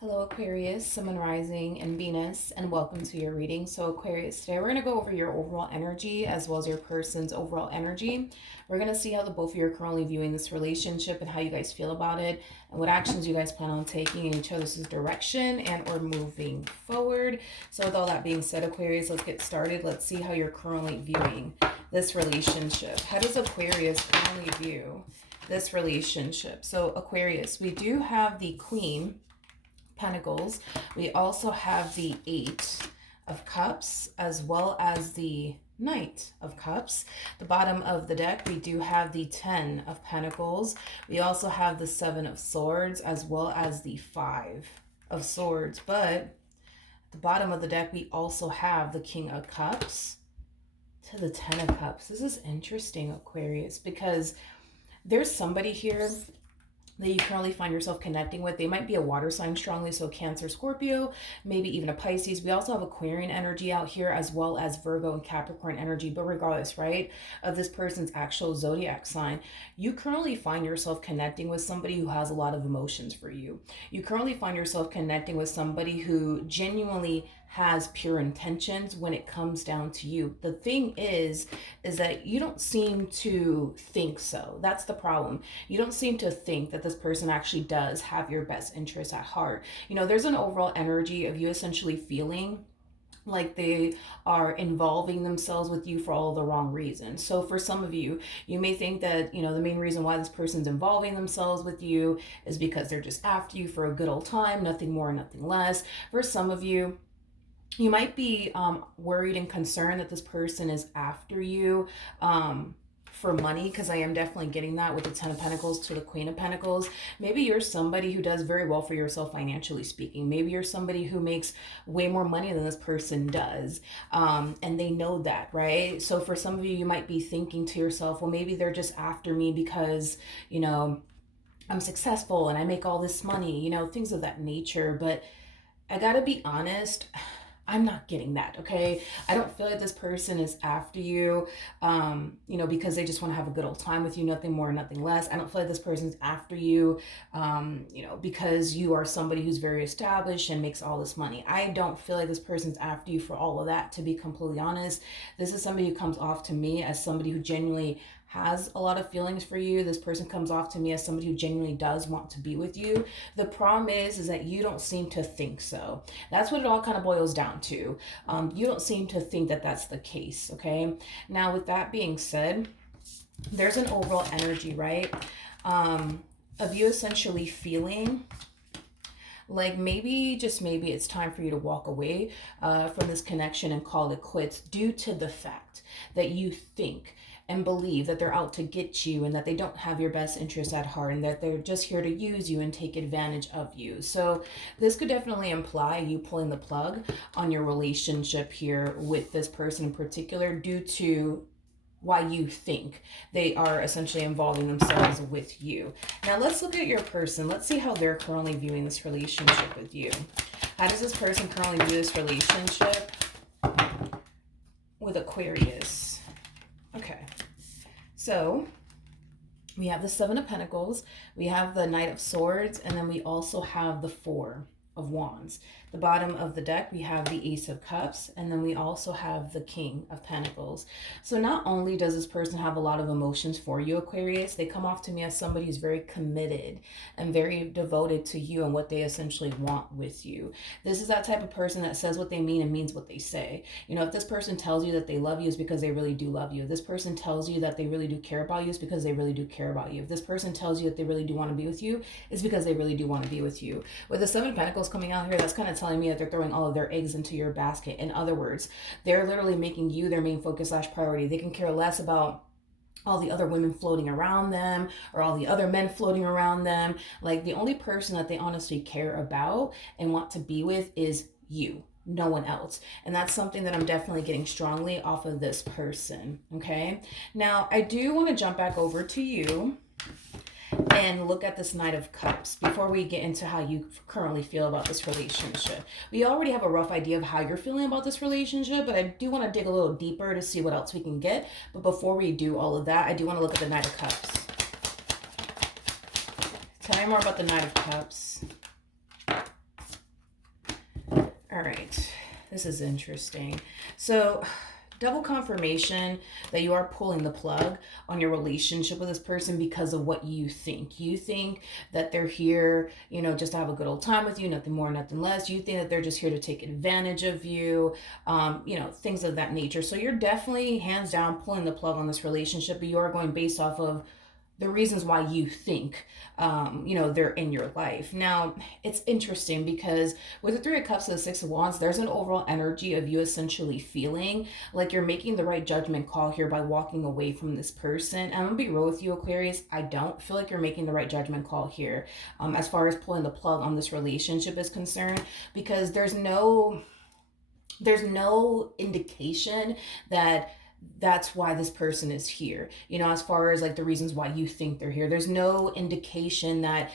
Hello Aquarius, Sun, Moon, Rising, and Venus, and welcome to your reading. So Aquarius, today we're going to go over your overall energy as well as your person's overall energy. We're going to see how the both of you are currently viewing this relationship and how you guys feel about it and what actions you guys plan on taking in each other's direction and or moving forward. So with all that being said, Aquarius, let's get started. Let's see how you're currently viewing this relationship. How does Aquarius currently view this relationship? So Aquarius, we do have the Queen Pentacles. We also have the Eight of Cups as well as the Knight of Cups. The bottom of the deck, we do have the Ten of Pentacles. We also have the Seven of Swords as well as the Five of Swords. But at the bottom of the deck, we also have the King of Cups to the Ten of Cups. This is interesting, Aquarius, because there's somebody here that you currently find yourself connecting with. They might be a water sign strongly, so Cancer, Scorpio, maybe even a Pisces. We also have Aquarian energy out here as well as Virgo and Capricorn energy. But regardless, right, of this person's actual zodiac sign, you currently find yourself connecting with somebody who has a lot of emotions for you. You currently find yourself connecting with somebody who genuinely has pure intentions when it comes down to you. The thing is that you don't seem to think so. That's the problem. You don't seem to think that this person actually does have your best interest at heart. You know, there's an overall energy of you essentially feeling like they are involving themselves with you for all the wrong reasons. So for some of you, you may think that, you know, the main reason why this person's involving themselves with you is because they're just after you for a good old time, nothing more, nothing less. For some of you, you might be worried and concerned that this person is after you for money, because I am definitely getting that with the Ten of Pentacles to the Queen of Pentacles. Maybe you're somebody who does very well for yourself financially speaking. Maybe you're somebody who makes way more money than this person does, and they know that, right? So for some of you, you might be thinking to yourself, well, maybe they're just after me because, you know, I'm successful and I make all this money, you know, things of that nature. But I gotta be honest, I'm not getting that, okay? I don't feel like this person is after you, you know, because they just want to have a good old time with you, nothing more, nothing less. I don't feel like this person's after you, you know, because you are somebody who's very established and makes all this money. I don't feel like this person's after you for all of that, to be completely honest. This is somebody who comes off to me as somebody who genuinely has a lot of feelings for you. This person comes off to me as somebody who genuinely does want to be with you. The problem is that you don't seem to think so. That's what it all kind of boils down to. You don't seem to think that that's the case, okay? Now, with that being said, there's an overall energy, right? Of you essentially feeling like maybe, just maybe, it's time for you to walk away from this connection and call it quits due to the fact that you think and believe that they're out to get you and that they don't have your best interests at heart and that they're just here to use you and take advantage of you. So this could definitely imply you pulling the plug on your relationship here with this person in particular due to why you think they are essentially involving themselves with you. Now let's look at your person. Let's see how they're currently viewing this relationship with you. How does this person currently view this relationship with Aquarius? Okay, so we have the Seven of Pentacles, we have the Knight of Swords, and then we also have the Four of Wands. The bottom of the deck, we have the Ace of Cups, and then we also have the King of Pentacles. So not only does this person have a lot of emotions for you, Aquarius, they come off to me as somebody who's very committed and very devoted to you and what they essentially want with you. This is that type of person that says what they mean and means what they say. You know, if this person tells you that they love you, it's because they really do love you. If this person tells you that they really do care about you, it's because they really do care about you. If this person tells you that they really do want to be with you, it's because they really do want to be with you. With the Seven of Pentacles coming out here, that's kind of telling me that they're throwing all of their eggs into your basket. In other words, they're literally making you their main focus / priority. They can care less about all the other women floating around them or all the other men floating around them. Like, the only person that they honestly care about and want to be with is you, no one else. And that's something that I'm definitely getting strongly off of this person, okay? Now, I do want to jump back over to you and look at this Knight of Cups before we get into how you currently feel about this relationship. We already have a rough idea of how you're feeling about this relationship, but I do want to dig a little deeper to see what else we can get. But before we do all of that, I do want to look at the Knight of Cups. Tell me more about the Knight of Cups. All right. This is interesting. So, double confirmation that you are pulling the plug on your relationship with this person because of what you think. You think that they're here, just to have a good old time with you, nothing more, nothing less. You think that they're just here to take advantage of you, things of that nature. So you're definitely hands down pulling the plug on this relationship, but you are going based off of the reasons why you think they're in your life. Now, it's interesting because with the Three of Cups and the Six of Wands, there's an overall energy of you essentially feeling like you're making the right judgment call here by walking away from this person. And I'm gonna be real with you, Aquarius, I don't feel like you're making the right judgment call here, as far as pulling the plug on this relationship is concerned, because there's no indication that that's why this person is here, as far as like the reasons why you think they're here. There's no indication that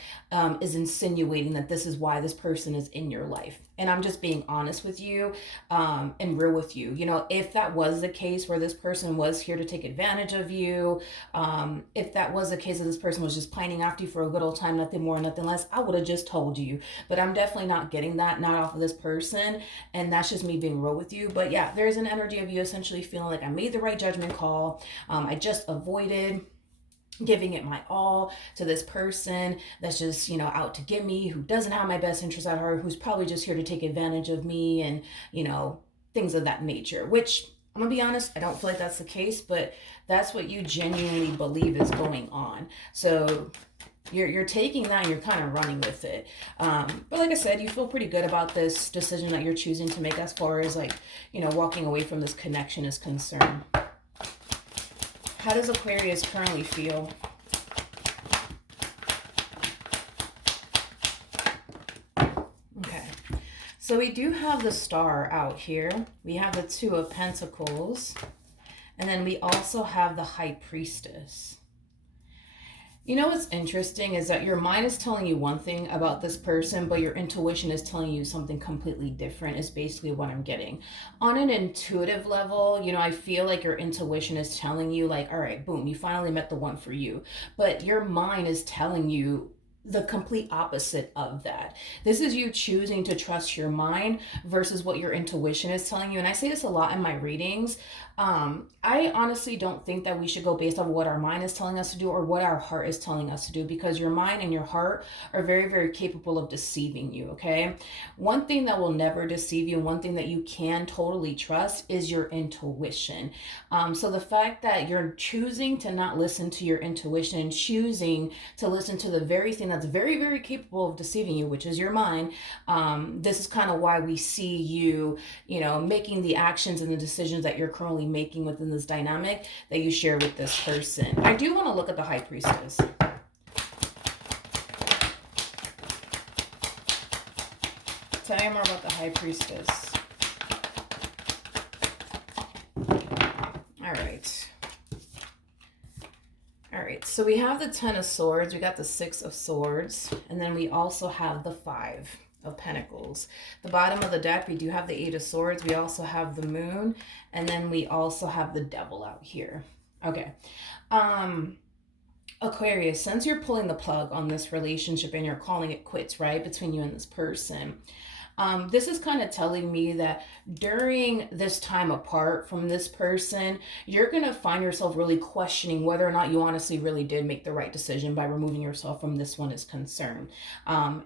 is insinuating that this is why this person is in your life. And I'm just being honest with you, and real with you. If that was the case where this person was here to take advantage of you, if that was the case that this person was just pining after you for a good old time, nothing more, nothing less, I would have just told you. But I'm definitely not getting that, not off of this person. And that's just me being real with you. But yeah, there's an energy of you essentially feeling like I made the right judgment call. I just avoided giving it my all to this person that's just out to get me, who doesn't have my best interest at heart, who's probably just here to take advantage of me, and things of that nature, which I'm gonna be honest, I don't feel like that's the case, but that's what you genuinely believe is going on. So you're taking that and you're kind of running with it, but like I said, you feel pretty good about this decision that you're choosing to make as far as like walking away from this connection is concerned. How does Aquarius currently feel? Okay, so we do have the Star out here. We have the Two of Pentacles. And then we also have the High Priestess. What's interesting is that your mind is telling you one thing about this person, but your intuition is telling you something completely different, is basically what I'm getting. On an intuitive level, I feel like your intuition is telling you like, all right, boom, you finally met the one for you. But your mind is telling you the complete opposite of that. This is you choosing to trust your mind versus what your intuition is telling you. And I say this a lot in my readings. I honestly don't think that we should go based on what our mind is telling us to do or what our heart is telling us to do, because your mind and your heart are very, very capable of deceiving you, okay? One thing that will never deceive you, and one thing that you can totally trust, is your intuition. So the fact that you're choosing to not listen to your intuition and choosing to listen to the very thing that's very, very capable of deceiving you, which is your mind, this is kind of why we see you, making the actions and the decisions that you're currently making within this dynamic that you share with this person. I do want to look at the High Priestess. Tell me more about the High Priestess. All right, so we have the Ten of Swords, we got the Six of Swords, and then we also have the Five of Pentacles. The bottom of the deck, we do have the Eight of Swords, we also have the Moon, and then we also have the Devil out here. Okay. Aquarius, since you're pulling the plug on this relationship and you're calling it quits, right, between you and this person, this is kind of telling me that during this time apart from this person, you're going to find yourself really questioning whether or not you honestly really did make the right decision by removing yourself from this one is concerned.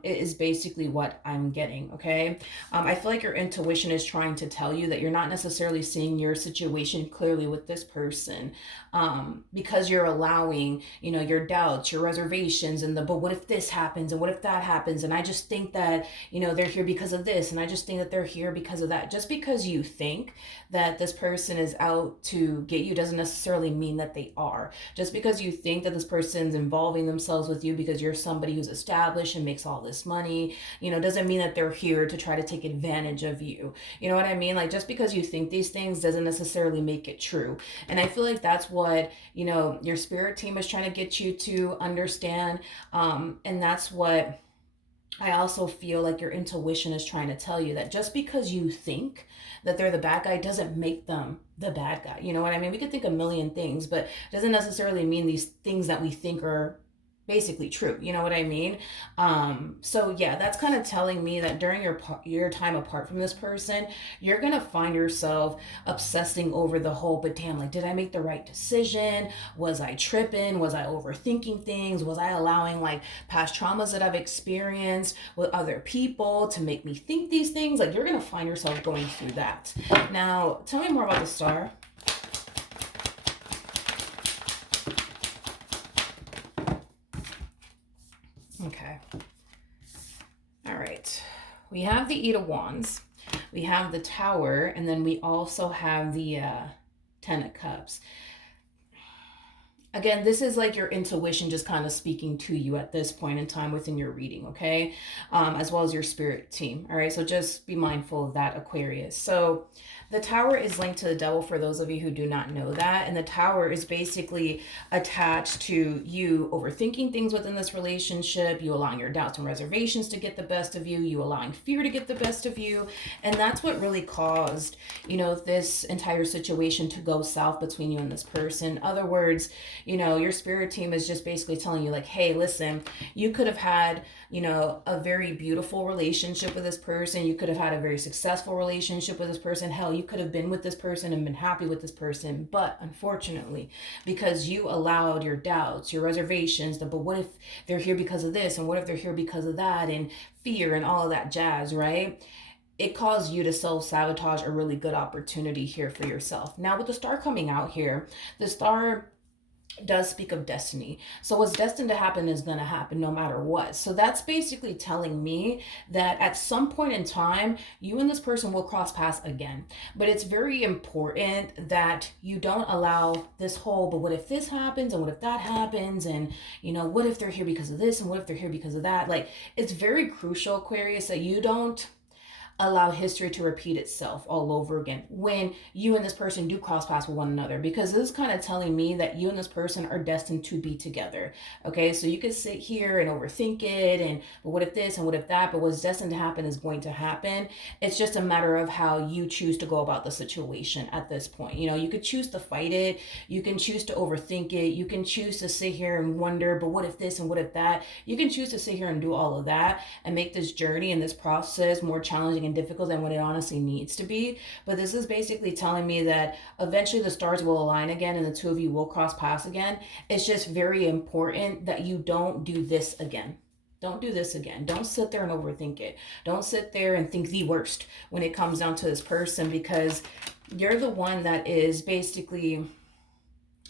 It is basically what I'm getting, okay? I feel like your intuition is trying to tell you that you're not necessarily seeing your situation clearly with this person, because you're allowing, your doubts, your reservations, and but what if this happens and what if that happens? And I just think that, they're here because of this, and I just think that they're here because of that. Just because you think that this person is out to get you doesn't necessarily mean that they are. Just because you think that this person's involving themselves with you because you're somebody who's established and makes all this money, doesn't mean that they're here to try to take advantage of you. You know what I mean? Like, just because you think these things doesn't necessarily make it true. And I feel like that's what, your spirit team is trying to get you to understand. And that's what I also feel like your intuition is trying to tell you, that just because you think that they're the bad guy doesn't make them the bad guy. You know what I mean? We could think a million things, but it doesn't necessarily mean these things that we think are basically true. You know what I mean? So yeah, that's kind of telling me that during your time apart from this person, you're gonna find yourself obsessing over the whole, but damn, like, did I make the right decision? Was I tripping? Was I overthinking things? Was I allowing like past traumas that I've experienced with other people to make me think these things? Like, you're gonna find yourself going through that. Now, tell me more about the star. Okay. All right. We have the Eight of Wands. We have the Tower, and then we also have the Ten of Cups. Again, this is like your intuition just kind of speaking to you at this point in time within your reading, okay? As well as your spirit team, all right? So just be mindful of that, Aquarius. So the Tower is linked to the devil for those of you who do not know that. And the Tower is basically attached to you overthinking things within this relationship, you allowing your doubts and reservations to get the best of you, you allowing fear to get the best of you. And that's what really caused, this entire situation to go south between you and this person. In other words, your spirit team is just basically telling you like, hey, listen, you could have had, a very beautiful relationship with this person. You could have had a very successful relationship with this person. Hell, you could have been with this person and been happy with this person. But unfortunately, because you allowed your doubts, your reservations, but what if they're here because of this? And what if they're here because of that? And fear and all of that jazz, right? It caused you to self-sabotage a really good opportunity here for yourself. Now, with the star coming out here, the star does speak of destiny. So what's destined to happen is going to happen no matter what. So that's basically telling me that at some point in time, you and this person will cross paths again. But it's very important that you don't allow this whole, but what if this happens and what if that happens? And, what if they're here because of this and what if they're here because of that? Like, it's very crucial, Aquarius, that you don't allow history to repeat itself all over again when you and this person do cross paths with one another, because this is kind of telling me that you and this person are destined to be together. Okay, so you could sit here and overthink it and, but what if this and what if that, but what's destined to happen is going to happen. It's just a matter of how you choose to go about the situation at this point. You could choose to fight it, you can choose to overthink it, you can choose to sit here and wonder, but what if this and what if that. You can choose to sit here and do all of that and make this journey and this process more challenging and difficult than what it honestly needs to be. But this is basically telling me that eventually the stars will align again and the two of you will cross paths again. It's just very important that you don't do this again. Don't do this again. Don't sit there and overthink it. Don't sit there and think the worst when it comes down to this person, because you're the one that is basically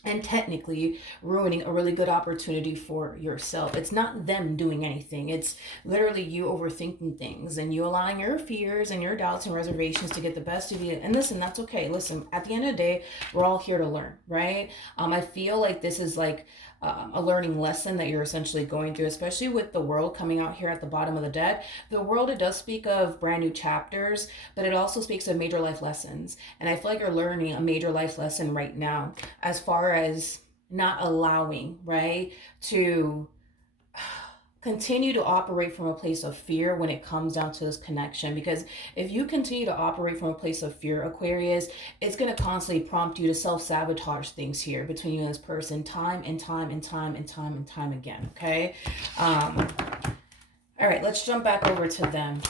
and technically ruining a really good opportunity for yourself. It's not them doing anything. It's literally you overthinking things and you allowing your fears and your doubts and reservations to get the best of you. And listen, that's okay. Listen, at the end of the day, we're all here to learn, right? I feel like this is like a learning lesson that you're essentially going through, especially with the world coming out here at the bottom of the deck. The world, it does speak of brand new chapters, but it also speaks of major life lessons. And I feel like you're learning a major life lesson right now as far as not allowing, right, to continue to operate from a place of fear when it comes down to this connection. Because if you continue to operate from a place of fear, Aquarius, it's going to constantly prompt you to self-sabotage things here between you and this person time and time and time and time and time again. Okay. All right, let's jump back over to them.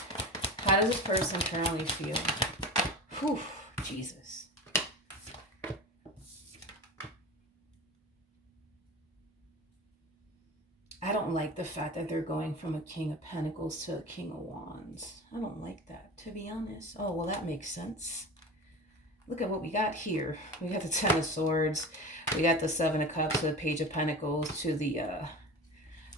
How does this person currently feel? Whew, Jesus. I don't like the fact that they're going from a King of Pentacles to a King of Wands. I don't like that, to be honest. Oh, well, that makes sense. Look at what we got here. We got the Ten of Swords. We got the Seven of Cups, the Page of Pentacles to the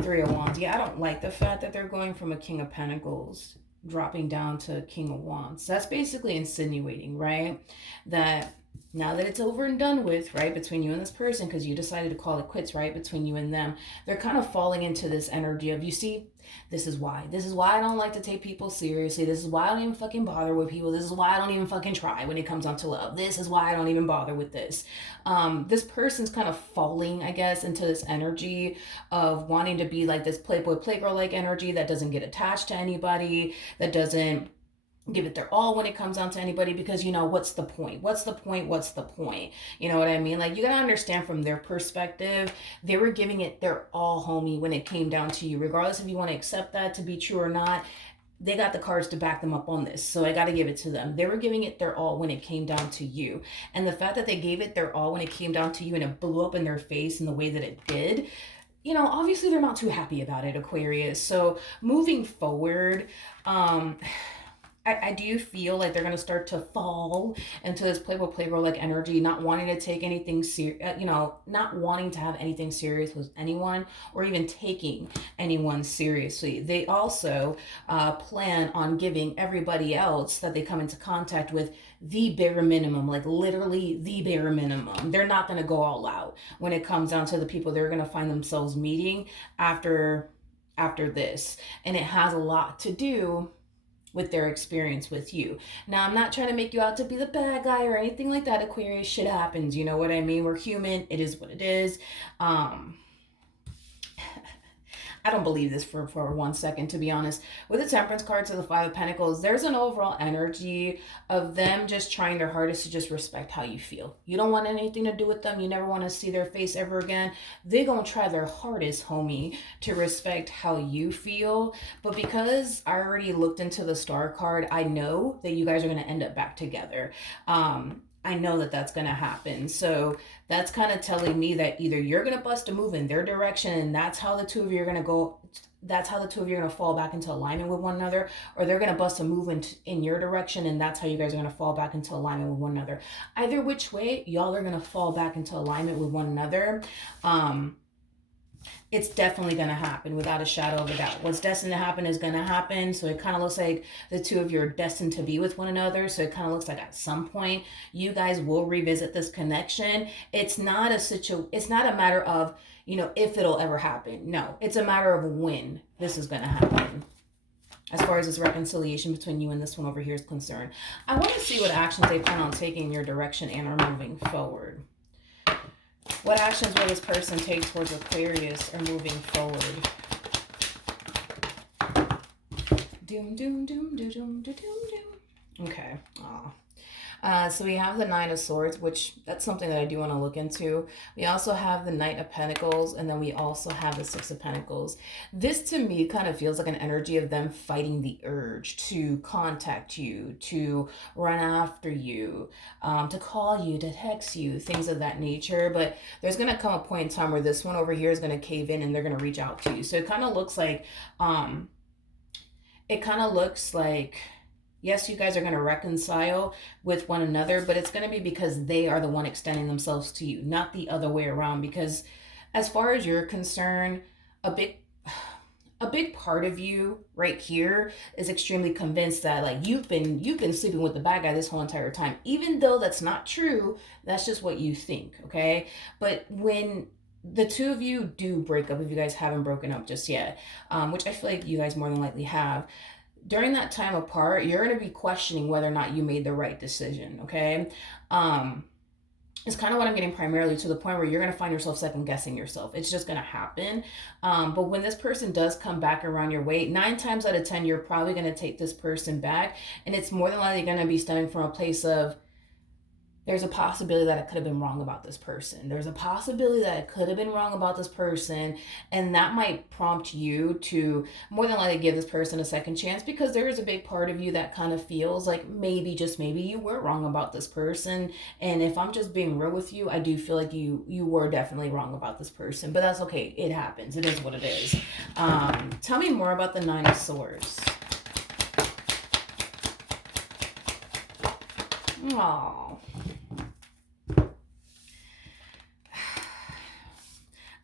Three of Wands. Yeah, I don't like the fact that they're going from a King of Pentacles dropping down to a King of Wands. That's basically insinuating, right, that now that it's over and done with, right, between you and this person, because you decided to call it quits, right, between you and them, they're kind of falling into this energy of, you see, this is why I don't like to take people seriously. This is why I don't even fucking bother with people. This is why I don't even fucking try when it comes down to love. This is why I don't even bother with this. This person's kind of falling, I guess, into this energy of wanting to be like this playboy, playgirl like energy that doesn't get attached to anybody, that doesn't give it their all when it comes down to anybody, because you know, what's the point, what's the point, what's the point, you know what I mean? Like, you gotta understand from their perspective, they were giving it their all, homie, when it came down to you, regardless if you want to accept that to be true or not. They got the cards to back them up on this, so I got to give it to them. They were giving it their all when it came down to you, and the fact that they gave it their all when it came down to you and it blew up in their face in the way that it did, you know, obviously they're not too happy about it, Aquarius. So moving forward, I do feel like they're going to start to fall into this playboy like energy, not wanting to take anything serious, you know, not wanting to have anything serious with anyone or even taking anyone seriously. They also plan on giving everybody else that they come into contact with the bare minimum, like literally the bare minimum. They're not going to go all out when it comes down to the people they're going to find themselves meeting after this. And it has a lot to do with their experience with you. Now, I'm not trying to make you out to be the bad guy or anything like that, Aquarius. Shit happens, you know what I mean? We're human. It is what it is. I don't believe this for 1 second, to be honest. With the Temperance card to the Five of Pentacles, there's an overall energy of them just trying their hardest to just respect how you feel. You don't want anything to do with them. You never want to see their face ever again. They're going to try their hardest, homie, to respect how you feel. But because I already looked into the Star card, I know that you guys are going to end up back together. I know that that's going to happen. So that's kind of telling me that either you're going to bust a move in their direction, and that's how the two of you are going to go. That's how the two of you are going to fall back into alignment with one another, or they're going to bust a move in your direction, and that's how you guys are going to fall back into alignment with one another. Either which way, y'all are going to fall back into alignment with one another. It's definitely going to happen without a shadow of a doubt. What's destined to happen is going to happen. So it kind of looks like the two of you are destined to be with one another. So it kind of looks like at some point you guys will revisit this connection. It's not it's not a matter of, you know, if it'll ever happen. No, it's a matter of when this is going to happen. As far as this reconciliation between you and this one over here is concerned, I want to see what actions they plan on taking in your direction and are moving forward. What actions will this person take towards Aquarius or moving forward? Doom, doom, doom, doom, doom, doom, doom. Okay. So we have the Nine of Swords, which that's something that I do want to look into. We also have the Knight of Pentacles, and then we also have the Six of Pentacles. This to me kind of feels like an energy of them fighting the urge to contact you, to run after you, to call you, to text you, things of that nature. But there's going to come a point in time where this one over here is going to cave in and they're going to reach out to you. So it kind of looks like, yes, you guys are going to reconcile with one another, but it's going to be because they are the one extending themselves to you, not the other way around. Because as far as you're concerned, a big part of you right here is extremely convinced that like you've been sleeping with the bad guy this whole entire time, even though that's not true. That's just what you think, okay? But when the two of you do break up, if you guys haven't broken up just yet, which I feel like you guys more than likely have, during that time apart, you're going to be questioning whether or not you made the right decision, okay? It's kind of what I'm getting primarily, to the point where you're going to find yourself second guessing yourself. It's just going to happen. But when this person does come back around your way, 9 times out of 10, you're probably going to take this person back. And it's more than likely going to be stemming from a place of, there's a possibility that I could have been wrong about this person. There's a possibility that I could have been wrong about this person. And that might prompt you to more than likely give this person a second chance, because there is a big part of you that kind of feels like maybe, just maybe, you were wrong about this person. And if I'm just being real with you, I do feel like you were definitely wrong about this person. But that's okay. It happens. It is what it is. Tell me more about the Nine of Swords. Aww.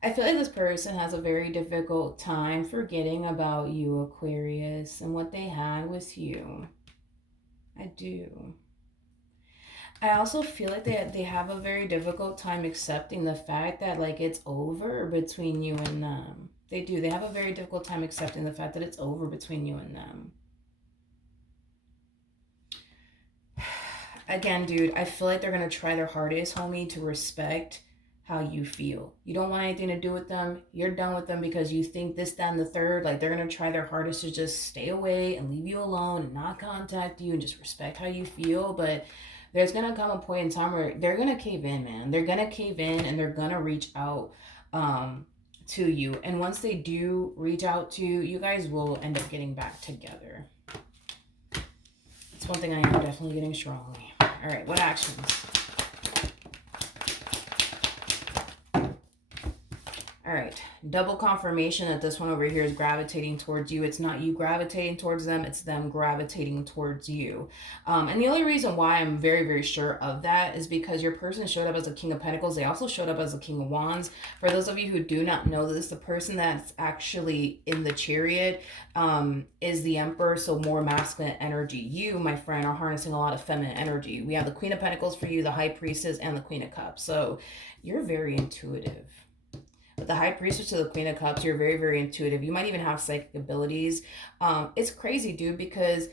I feel like this person has a very difficult time forgetting about you, Aquarius, and what they had with you. I do. I also feel like they have a very difficult time accepting the fact that like it's over between you and them. They do. They have a very difficult time accepting the fact that it's over between you and them. Again, dude, I feel like they're going to try their hardest, homie, to respect how you feel. You don't want anything to do with them. You're done with them because you think this, that, and the third. Like, they're going to try their hardest to just stay away and leave you alone and not contact you and just respect how you feel. But there's going to come a point in time where they're going to cave in, man. They're going to cave in and they're going to reach out to you. And once they do reach out to you, you guys will end up getting back together. It's one thing I am definitely getting strongly. All right, what actions? All right, double confirmation that this one over here is gravitating towards you. It's not you gravitating towards them, it's them gravitating towards you. And the only reason why I'm very, very sure of that is because your person showed up as a King of Pentacles. They also showed up as a King of Wands. For those of you who do not know this, the person that's actually in the Chariot is the Emperor, so more masculine energy. You, my friend, are harnessing a lot of feminine energy. We have the Queen of Pentacles for you, the High Priestess, and the Queen of Cups. So you're very intuitive. With the High Priestess to the Queen of Cups, you're very, very intuitive. You might even have psychic abilities. It's crazy, dude, because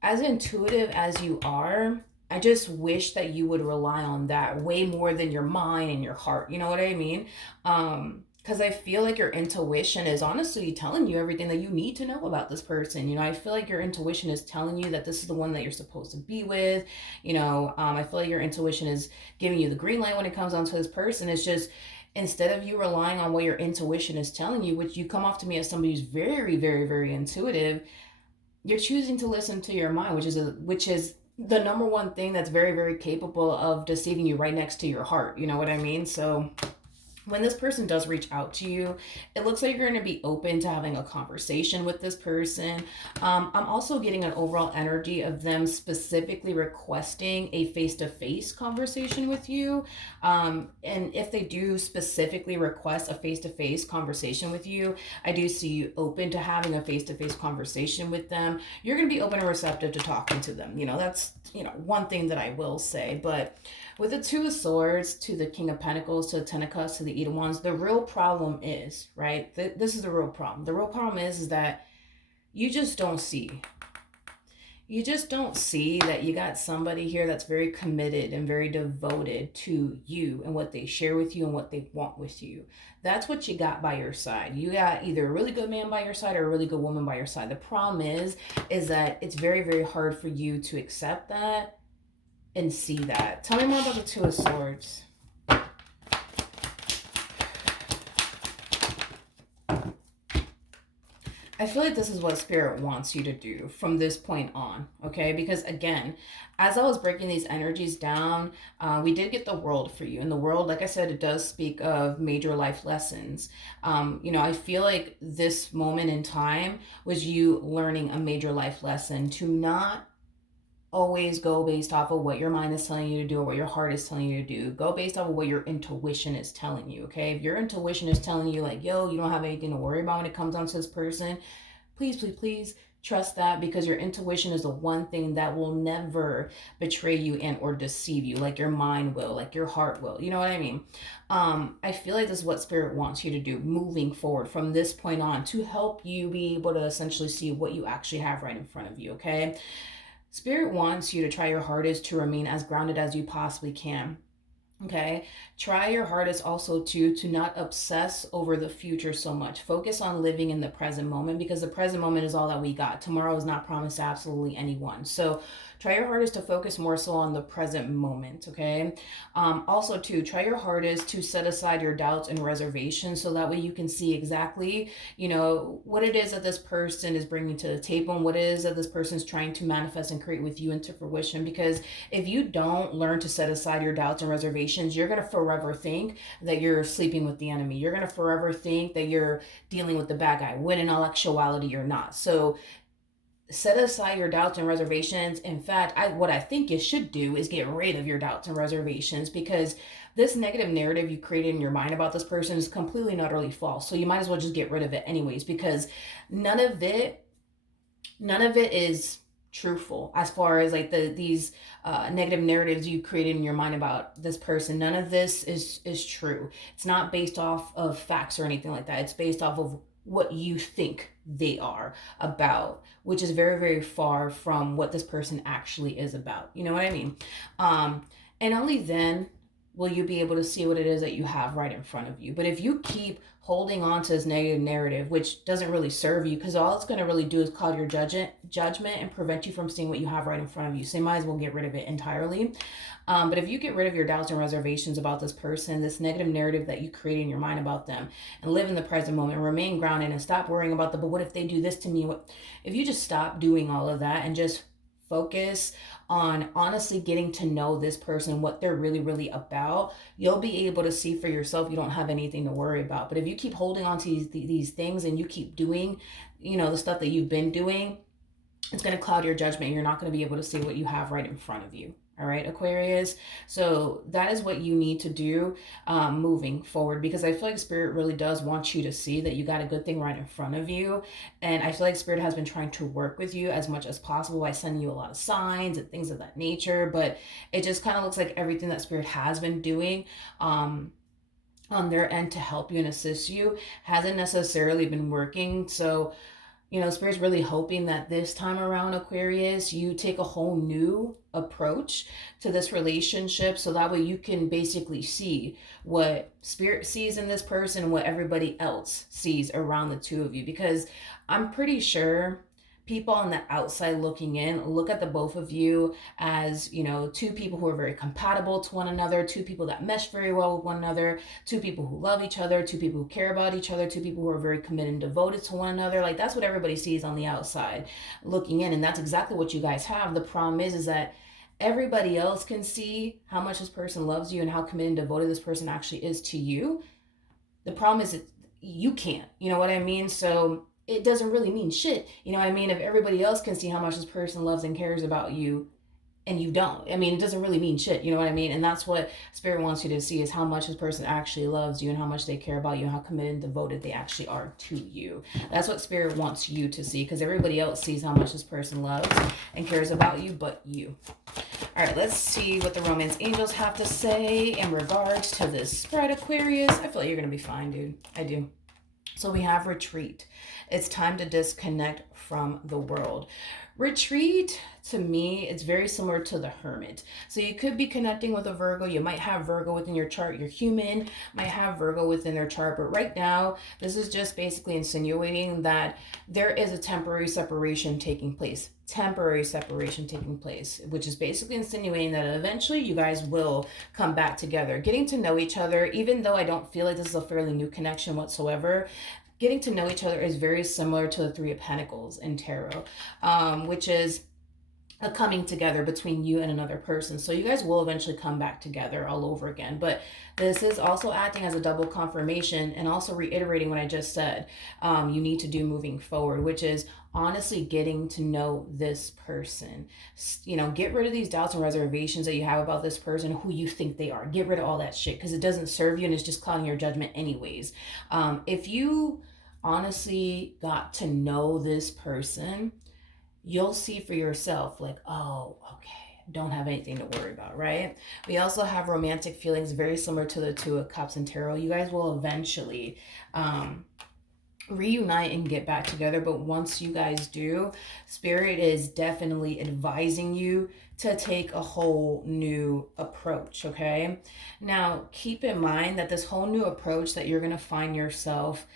as intuitive as you are, I just wish that you would rely on that way more than your mind and your heart. You know what I mean? Because I feel like your intuition is honestly telling you everything that you need to know about this person. You know, I feel like your intuition is telling you that this is the one that you're supposed to be with. You know, I feel like your intuition is giving you the green light when it comes down to this person. It's just, instead of you relying on what your intuition is telling you, which you come off to me as somebody who's very, very, very intuitive, you're choosing to listen to your mind, which is the number one thing that's very, very capable of deceiving you, right next to your heart. You know what I mean? So when this person does reach out to you, it looks like you're going to be open to having a conversation with this person. I'm also getting an overall energy of them specifically requesting a face-to-face conversation with you. And if they do specifically request a face-to-face conversation with you, I do see you open to having a face-to-face conversation with them. You're going to be open and receptive to talking to them. You know, that's, you know, one thing that I will say. But with the Two of Swords to the King of Pentacles to the Ten of Cups to the Eight of Wands, the real problem is, right? This is the real problem. The real problem is that you just don't see. You just don't see that you got somebody here that's very committed and very devoted to you and what they share with you and what they want with you. That's what you got by your side. You got either a really good man by your side or a really good woman by your side. The problem is that it's very, very hard for you to accept that and see that. Tell me more about the Two of Swords. I feel like this is what Spirit wants you to do from this point on, okay? Because again, as I was breaking these energies down, we did get the World for you. And the World, like I said, it does speak of major life lessons. You know, I feel like this moment in time was you learning a major life lesson to not always go based off of what your mind is telling you to do or what your heart is telling you to do. Go based off of what your intuition is telling you, okay? If your intuition is telling you like, yo, you don't have anything to worry about when it comes down to this person, please, please, please trust that, because your intuition is the one thing that will never betray you and or deceive you like your mind will, like your heart will. You know what I mean? I feel like this is what Spirit wants you to do moving forward from this point on to help you be able to essentially see what you actually have right in front of you, okay? Spirit wants you to try your hardest to remain as grounded as you possibly can. Okay, try your hardest also to not obsess over the future so much. Focus on living in the present moment, because the present moment is all that we got. Tomorrow is not promised to absolutely anyone. So try your hardest to focus more so on the present moment, okay? Also, too, try your hardest to set aside your doubts and reservations so that way you can see exactly, you know, what it is that this person is bringing to the table and what it is that this person is trying to manifest and create with you into fruition. Because if you don't learn to set aside your doubts and reservations, you're going to forever think that you're sleeping with the enemy. You're going to forever think that you're dealing with the bad guy, when in actuality you're not. So set aside your doubts and reservations. In fact, what I think you should do is get rid of your doubts and reservations, because this negative narrative you created in your mind about this person is completely and utterly false. So you might as well just get rid of it anyways, because none of it is truthful as far as like these negative narratives you created in your mind about this person. None of this is true. It's not based off of facts or anything like that. It's based off of what you think they are about, which is very, very far from what this person actually is about. You know what I mean? And only then will you be able to see what it is that you have right in front of you. But if you keep holding on to this negative narrative, which doesn't really serve you, because all it's going to really do is cloud your judgment and prevent you from seeing what you have right in front of you. So you might as well get rid of it entirely. But if you get rid of your doubts and reservations about this person, this negative narrative that you create in your mind about them, and live in the present moment, remain grounded, and stop worrying about but what if they do this to me? If you just stop doing all of that and just focus on honestly getting to know this person, what they're really, really about, you'll be able to see for yourself you don't have anything to worry about. But if you keep holding on to these things and you keep doing, the stuff that you've been doing, it's going to cloud your judgment. You're not going to be able to see what you have right in front of you. All right, Aquarius. So that is what you need to do moving forward, because I feel like Spirit really does want you to see that you got a good thing right in front of you. And I feel like Spirit has been trying to work with you as much as possible by sending you a lot of signs and things of that nature. But it just kind of looks like everything that Spirit has been doing on their end to help you and assist you hasn't necessarily been working. So Spirit's really hoping that this time around, Aquarius, you take a whole new approach to this relationship, so that way you can basically see what Spirit sees in this person and what everybody else sees around the two of you. Because I'm pretty sure people on the outside looking in look at the both of you as, two people who are very compatible to one another, two people that mesh very well with one another, two people who love each other, two people who care about each other, two people who are very committed and devoted to one another. Like, that's what everybody sees on the outside looking in. And that's exactly what you guys have. The problem is that everybody else can see how much this person loves you and how committed and devoted this person actually is to you. The problem is that you can't, you know what I mean? So it doesn't really mean shit. You know what I mean? If everybody else can see how much this person loves and cares about you and you don't, it doesn't really mean shit. You know what I mean? And that's what Spirit wants you to see, is how much this person actually loves you and how much they care about you and how committed and devoted they actually are to you. That's what Spirit wants you to see, because everybody else sees how much this person loves and cares about you, but you. All right, let's see what the romance angels have to say in regards to this spread, Aquarius. I feel like you're going to be fine, dude. I do. So we have retreat. It's time to disconnect from the world. Retreat, to me, it's very similar to the Hermit. So you could be connecting with a Virgo. You might have Virgo within your chart. Your human might have Virgo within their chart. But right now, this is just basically insinuating that there is a temporary separation taking place. Temporary separation taking place, which is basically insinuating that eventually you guys will come back together, getting to know each other. Even though I don't feel like this is a fairly new connection whatsoever, getting to know each other is very similar to the Three of Pentacles in tarot, which is a coming together between you and another person. So you guys will eventually come back together all over again. But this is also acting as a double confirmation and also reiterating what I just said you need to do moving forward, which is honestly getting to know this person. Get rid of these doubts and reservations that you have about this person, who you think they are. Get rid of all that shit, because it doesn't serve you and it's just clouding your judgment anyways. If you honestly got to know this person, you'll see for yourself, like, oh, okay, don't have anything to worry about, right? We also have romantic feelings very similar to the Two of Cups and Tarot. You guys will eventually reunite and get back together. But once you guys do, Spirit is definitely advising you to take a whole new approach, okay? Now, keep in mind that this whole new approach that you're going to find yourself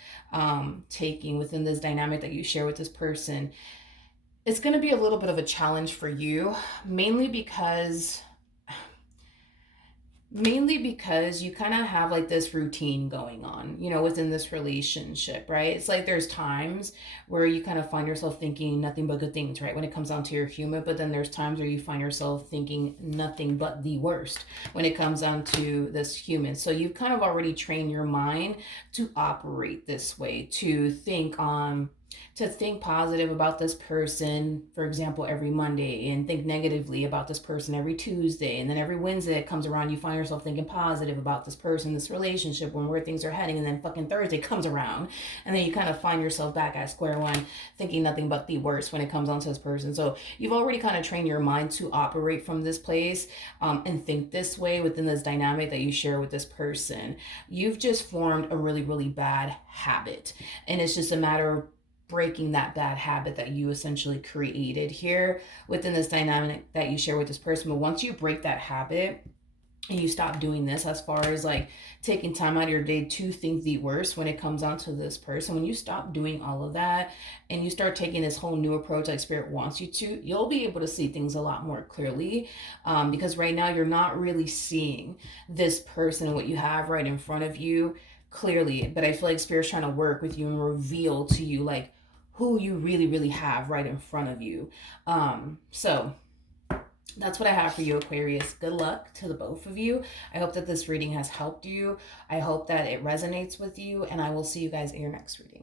taking within this dynamic that you share with this person, it's going to be a little bit of a challenge for you, mainly because you kind of have like this routine going on, within this relationship, right? It's like there's times where you kind of find yourself thinking nothing but good things, right? When it comes down to your human, but then there's times where you find yourself thinking nothing but the worst when it comes down to this human. So you've kind of already trained your mind to operate this way, to think positive about this person, for example, every Monday, and think negatively about this person every Tuesday. And then every Wednesday that comes around, you find yourself thinking positive about this person, this relationship, where things are heading. And then fucking Thursday comes around, and then you kind of find yourself back at square one, thinking nothing but the worst when it comes on to this person. So you've already kind of trained your mind to operate from this place and think this way within this dynamic that you share with this person. You've just formed a really, really bad habit. And it's just a matter of breaking that bad habit that you essentially created here within this dynamic that you share with this person. But once you break that habit, and you stop doing this, as far as like taking time out of your day to think the worst when it comes down to this person, when you stop doing all of that and you start taking this whole new approach like spirit wants you to, you'll be able to see things a lot more clearly, because right now you're not really seeing this person and what you have right in front of you clearly. But I feel like spirit's trying to work with you and reveal to you like who you really really have right in front of you. So that's what I have for you, Aquarius. Good luck to the both of you. I hope that this reading has helped you. I hope that it resonates with you, and I will see you guys in your next reading.